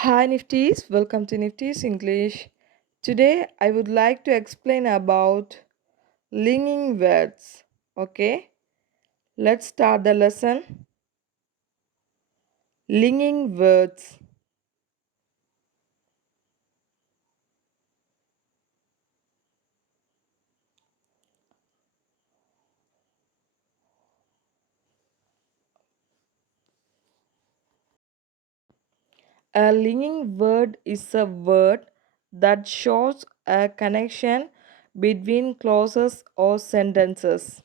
Hi Nifties, welcome to Nifty's English. Today I would like to explain about linking words. Okay, let's start the lesson. Linking words. A linking word is a word that shows a connection between clauses or sentences.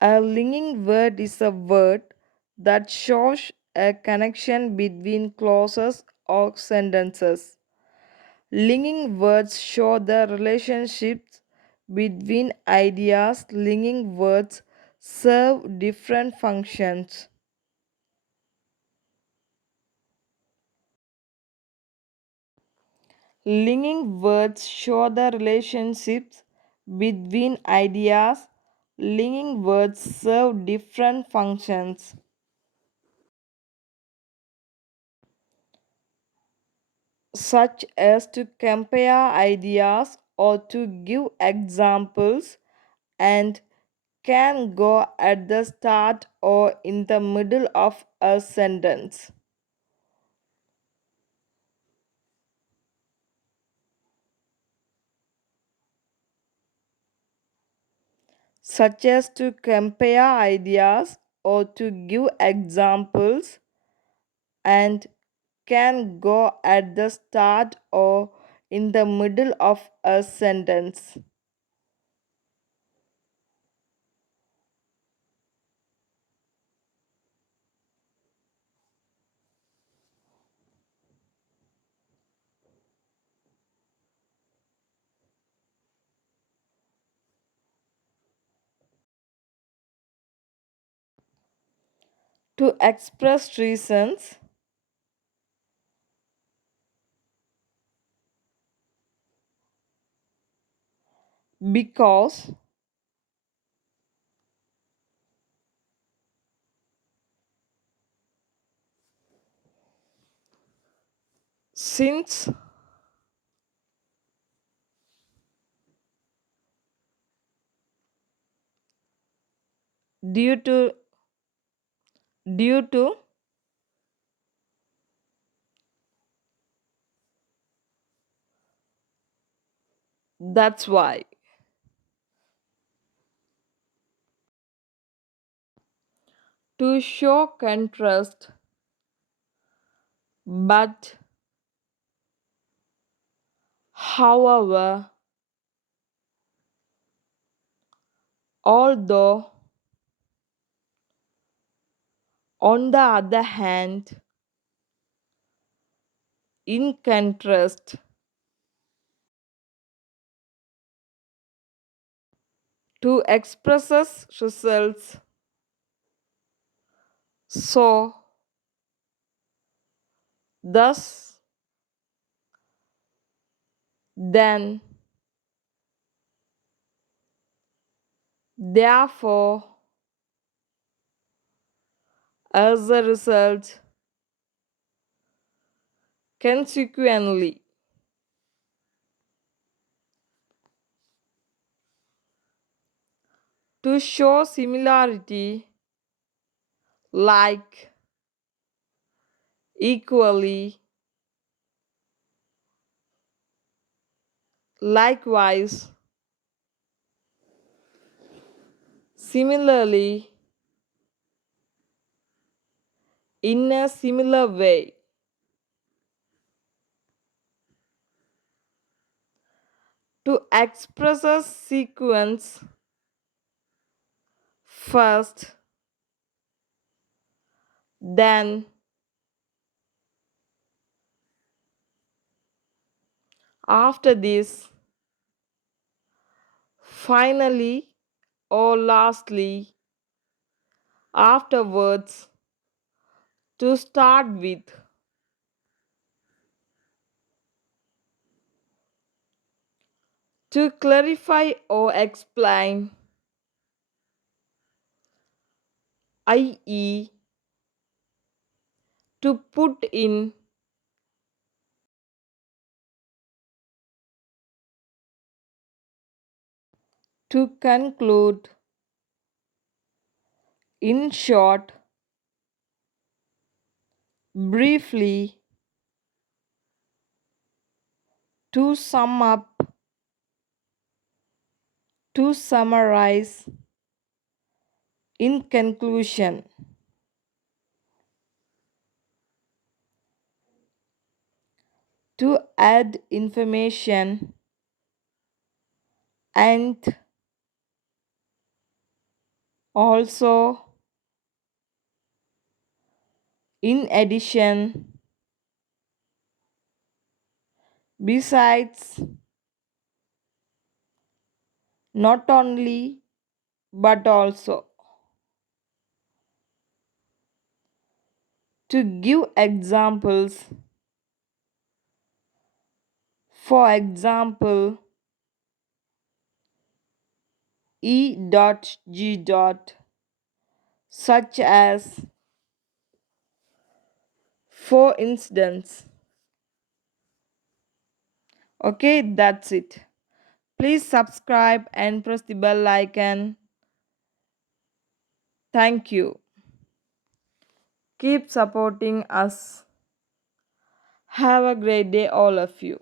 A linking word is a word that shows a connection between clauses or sentences. Linking words show the relationships between ideas. Linking words serve different functions. Linking words show the relationships between ideas. Linking words serve different functions, such as to compare ideas or to give examples, and can go at the start or in the middle of a sentence. Such as to compare ideas or to give examples, and can go at the start or in the middle of a sentence. To express reasons, because, since, due to, due to, that's why. To show contrast, but, however, although, on the other hand, in contrast, to expresses results, so, thus, then, therefore, as a result, consequently. To show similarity, like, equally, likewise, similarly, in a similar way. To express a sequence, first, then, after this, finally, or lastly, afterwards, to start with. To clarify or explain, i.e., to put in, to conclude, in short, briefly, to sum up, to summarize, in conclusion. To add information and also in addition, besides, not only but also. To give examples, for example, E.G. Such as, for instance. Okay, that's it. Please subscribe and press the bell icon. Thank you. Keep supporting us. Have a great day, all of you.